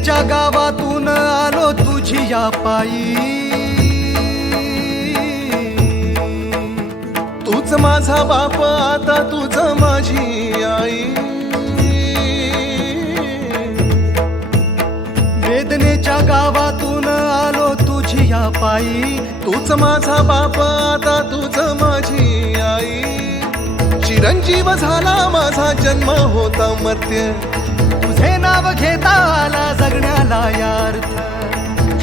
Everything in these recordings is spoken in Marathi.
वेदनेच्या गावातून आलो तुझी या पायी, तूच माझा बाप आता तूच माझी आई, वेदनेच्या गावातून आलो तुझी या पायी, तूच माझा बाप आता तूच माझी आई, चिरंजीव झाला माझा जन्म होता मर्त्य, तुझे नाव घेता आला जगण्याला यार्थ,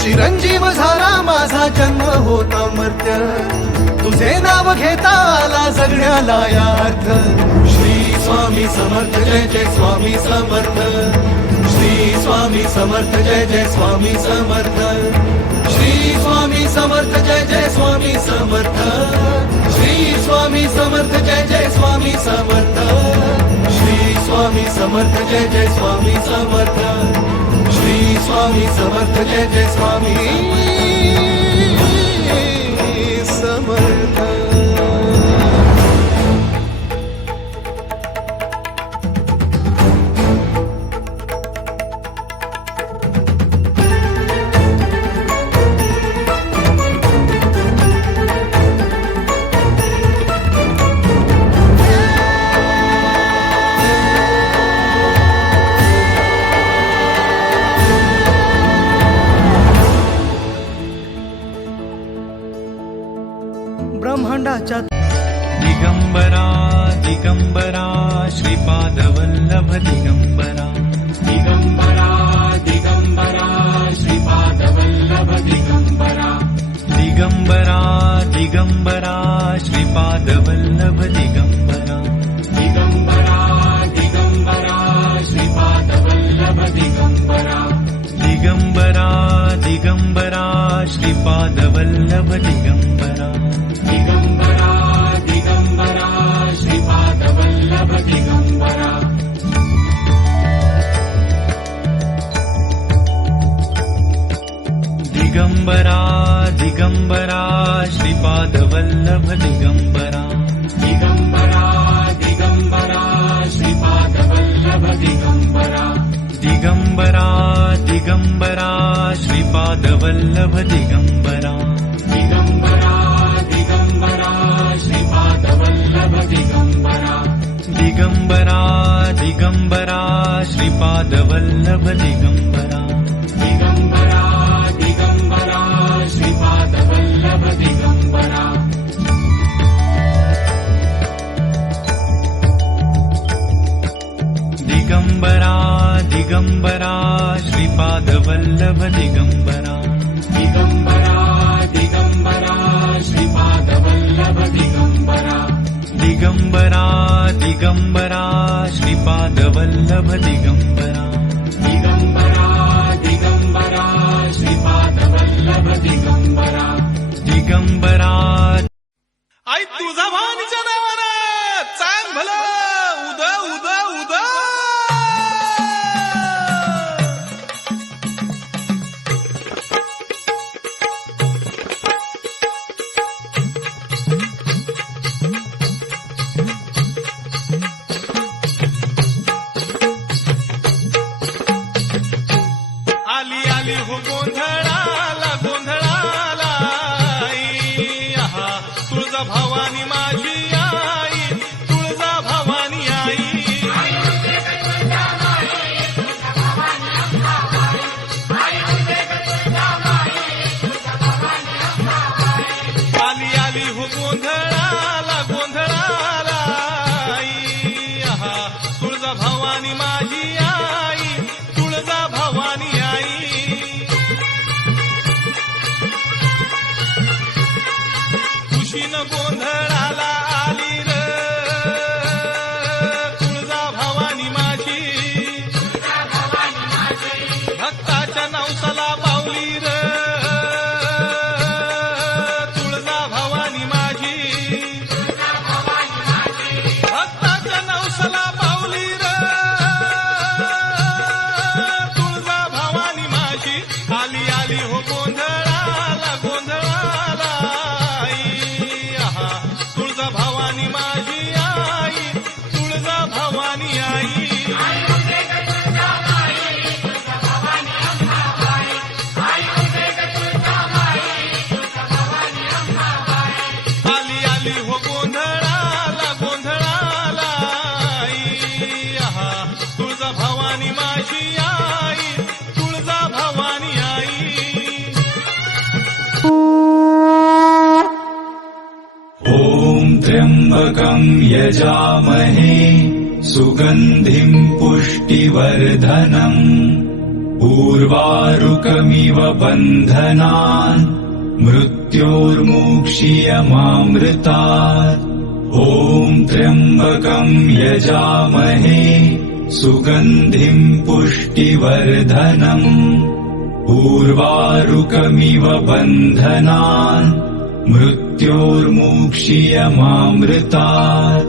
चिरंजीव झाला माझा जन्म होता मर्त्य, तुझे नाव घेता आला जगण्याला यार्थ। श्री स्वामी समर्थ जय जय स्वामी समर्थ, श्री स्वामी समर्थ जय जय स्वामी समर्थ, श्री स्वामी समर्थ जय जय स्वामी समर्थ, श्री स्वामी समर्थ जय जय स्वामी समर्थ, श्री स्वामी समर्थ जय जय स्वामी समर्थ, श्री स्वामी समर्थ जय जय स्वामी समर्थ। ब्रह्मांडाच्या दिगंबरा दिगंबरा श्रीपादवल्लभ दिगंबरा, दिगंबरा दिगंबरा श्रीपादवल्लभ दिगंबरा, दिगंबरा दिगंबरा श्रीपादवल्लभ दिगंबरा, दिगंबरा दिगंबरा श्रीपादवल्लभ दिगंबरा, दिगंबरा दिगंबरा श्रीपादवल्लभ दिगंबरा, दिगंबरा दिगंबरा श्रीपादवल्लभ दिगंबरा, दिगंबरा दिगंबरा श्रीपादवल्लभ दिगंबरा, दिगंबरा दिगंबरा श्रीपादवल्लभ दिगंबरा, दिगंबरा दिगंबरा श्रीपादवल्लभ दिगंबरा, दिगंबरा दिगंबरा श्रीपादवल्लभ दिगंबरा, दिगंबरा दिगंबरा श्रीपादवल्लभ दिगंबरा, दिगंबरा दिगंबरा श्रीपादवल्लभ दिगंबरा, दिगंबरा दिगंबरा श्रीपादवल्लभ दिगंबरा, दिगंबरा दिगंबरा श्रीपादवल्लभ दिगंबरा, दिगंबरा दिगंबरा श्रीपादवल्लभ दिगंबरा, दिगंबरा दिगंबरा श्रीपादवल्लभ दिगंबरा, दिगंबरा। आई तुझा भावानीच्या नावानं चांग भलं उदा उदा उदा। आली आली हो गोंधळाला गोंधळाला आई, आहा तुळजा भवानी माझी आई, तुळजा भवानी आई, आली आली हो गोंधळाला गोंधळाला आई, आहा तुळजा भवानी माझी आई, तुळजा भवानी आई, खुशीनं गोंधळाला आली र तुळजा भवानी माझी, भक्ताच्या नवसाला पावली र तुळजा भवानी माझी, भक्ताच्या नवसाला पावली र तुळजा भवानी माझी, आली आली हो गोंधळाला गोंधळाला आई, आहा तुळजा भवानी माझी आई, तुळजा भवानी आई, तुळजा भवानी माझी आई, तुळजा भवानी आई. ॐ त्र्यम्बकं यजामहे सुगन्धिं पुष्टिवर्धनम् उर्वारुकमिव बन्धनान् मृत्योर्मुक्षीयमामृतात्. ॐ त्र्यम्बकं यजामहे सुगन्धिं पुष्टिवर्धनम् उर्वारुकमिव बन्धनान् मृत्योर्मुक्षीयमामृतात्.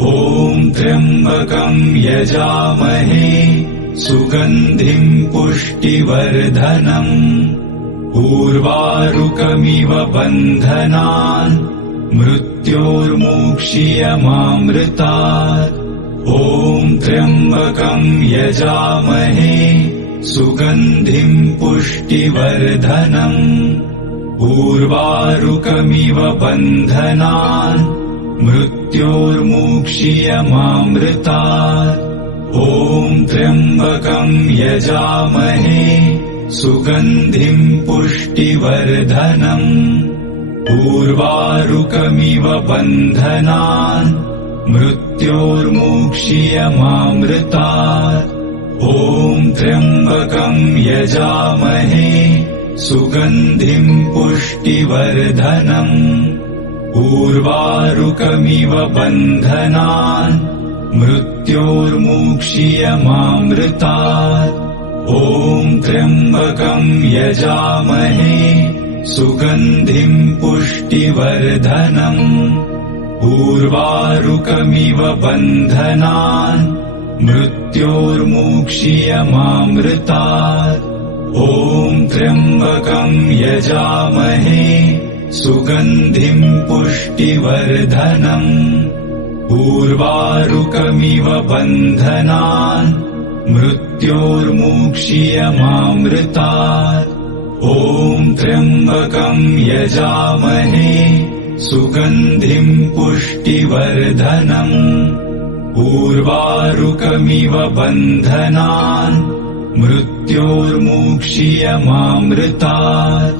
ॐ त्र्यम्बकं यजामहे सुगन्धिं पुष्टिवर्धनम् उर्वारुकमिव बन्धनान् मृत्योर्मुक्षीयमामृतात्. ॐ त्र्यम्बकं यजामहे सुगन्धिं पुष्टिवर्धनम् उर्वारुकमिव बन्धनान् मृत्योर्मुक्षीयमामृतात्. ॐ त्र्यम्बकं यजामहे सुगन्धिं पुष्टिवर्धनम् उर्वारुकमिव बन्धनान् मृत्योर्मुक्षीयमामृतात्. ॐ त्र्यम्बकं यजामहे सुगन्धिं पुष्टिवर्धनम् उर्वारुकमिव बन्धनान् मृत्योर्मुक्षीयमामृतात्. ॐ त्र्यम्बकं यजामहे सुगन्धिं पुष्टिवर्धनम् उर्वारुकमिव बन्धनान् मृत्योर्मुक्षीयमामृतात्. ॐ त्र्यम्बकं यजामहे सुगन्धिं पुष्टिवर्धनम् उर्वारुकमिव बन्धनान् मृत्योर्मुक्षीयमामृतात्. ॐ त्र्यम्बकं यजामहे सुगन्धिं पुष्टिवर्धनम् उर्वारुकमिव बन्धनान् मृत्योर्मुक्षीयमामृतात्.